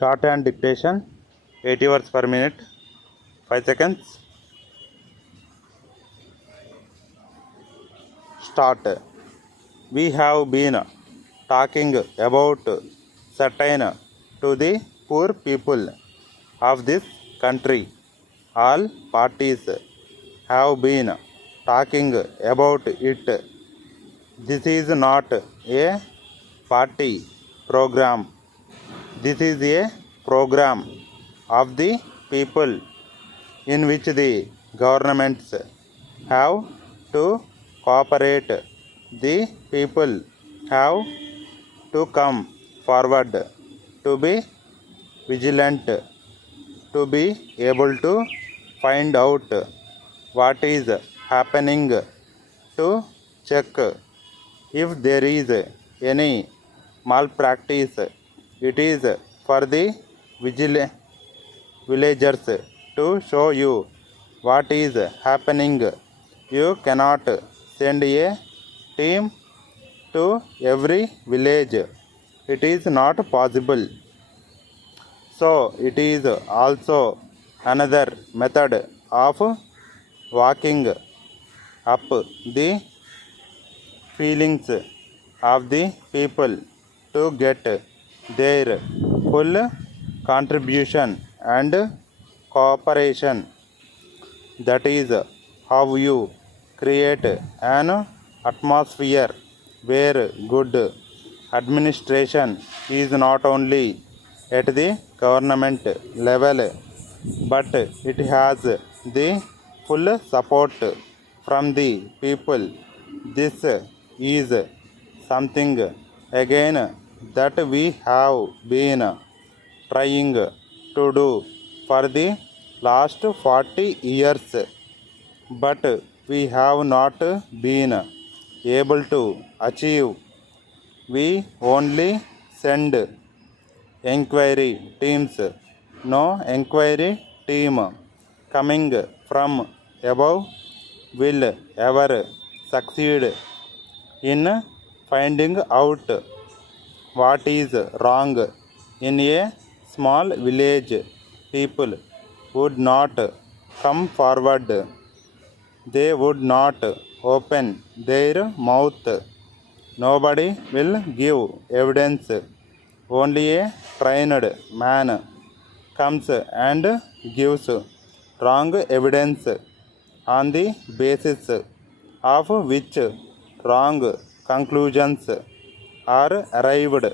Shorthand dictation 80 words per minute, 5 seconds. Start. We have been talking about certain to the poor people of this country. All parties have been talking about it. This is not a party program. This is a program of the people in which the governments have to cooperate. The people have to come forward, to be vigilant, to be able to find out what is happening, to check if there is any malpractice. It is for the villagers to show you what is happening. You cannot send a team to every village. It is not possible. So it is also another method of walking up the feelings of the people to get their full contribution and cooperation. That is how you create an atmosphere where good administration is not only at the government level, but it has the full support from the people. This is something again that we have been trying to do for the last 40 years, but we have not been able to achieve. We only send inquiry teams. No inquiry team coming from above will ever succeed in finding out what is wrong in a small village. People would not come forward. They would not open their mouth. Nobody will give evidence. Only a trained man comes and gives wrong evidence, on the basis of which wrong conclusions are arrived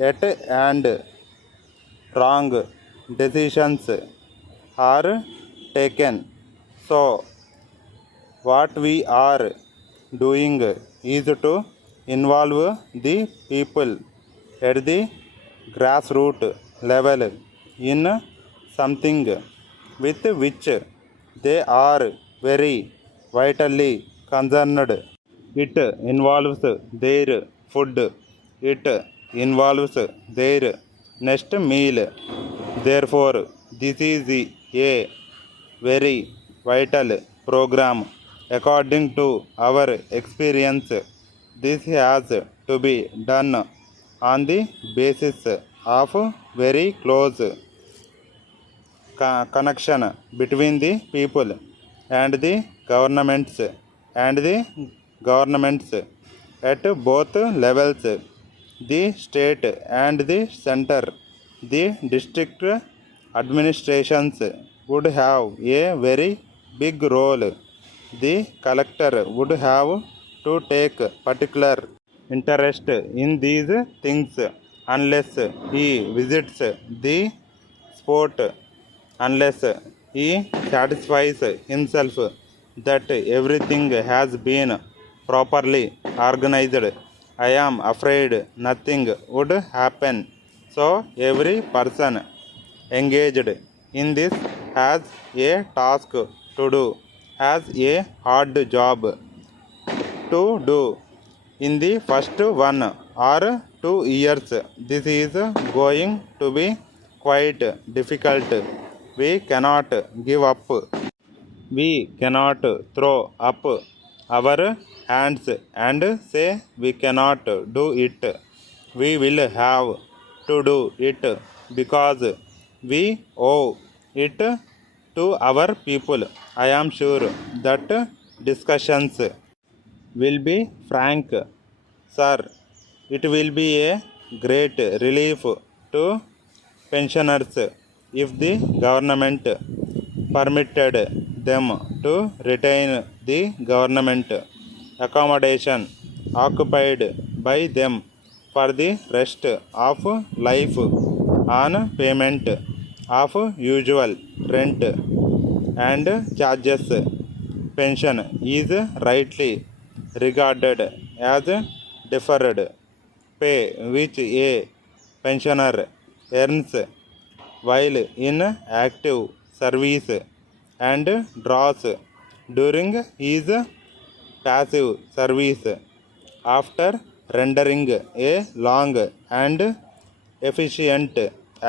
at and wrong decisions are taken. So what we are doing is to involve the people at the grassroots level in something with which they are very vitally concerned. It involves their food. It involves their next meal. Therefore, this is a very vital program. According to our experience, this has to be done on the basis of very close connection between the people and the governments at both levels, the state and the center. The district administrations would have a very big role. The collector would have to take particular interest in these things. Unless he visits the sport, unless he satisfies himself that everything has been properly organized, I am afraid nothing would happen. So every person engaged in this has a task to do, has a hard job to do. In the first 1 or 2 years, this is going to be quite difficult. We cannot give up. We cannot throw up our hands and say we cannot do it. We will have to do it because we owe it to our people. I am sure that discussions will be frank, sir. It will be a great relief to pensioners if the government permitted them to retain the government accommodation occupied by them for the rest of life on payment of usual rent and charges. Pension is rightly regarded as deferred pay which a pensioner earns while in active service and draws during his passive service after rendering a long and efficient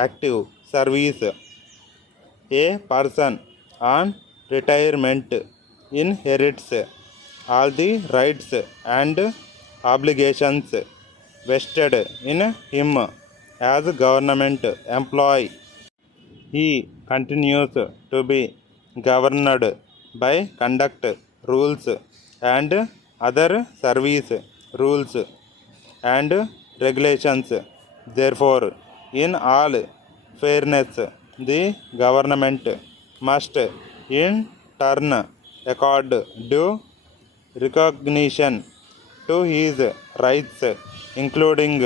active service. A person on retirement inherits all the rights and obligations vested in him as government employee. He continues to be governed by conduct rules and other service rules and regulations. Therefore, in all fairness, the government must in turn accord due recognition to his rights, including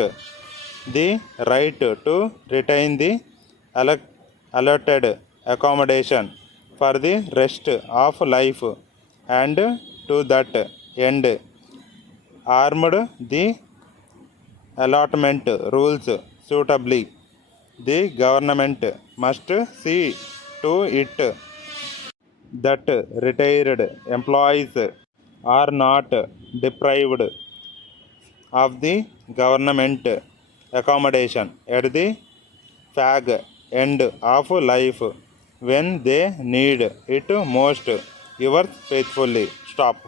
the right to retain the allotted accommodation for the rest of life, and to that end armed the allotment rules suitably. The government must see to it that retired employees are not deprived of the government accommodation at the fag end of life when they need it most. Yours faithfully. Stop.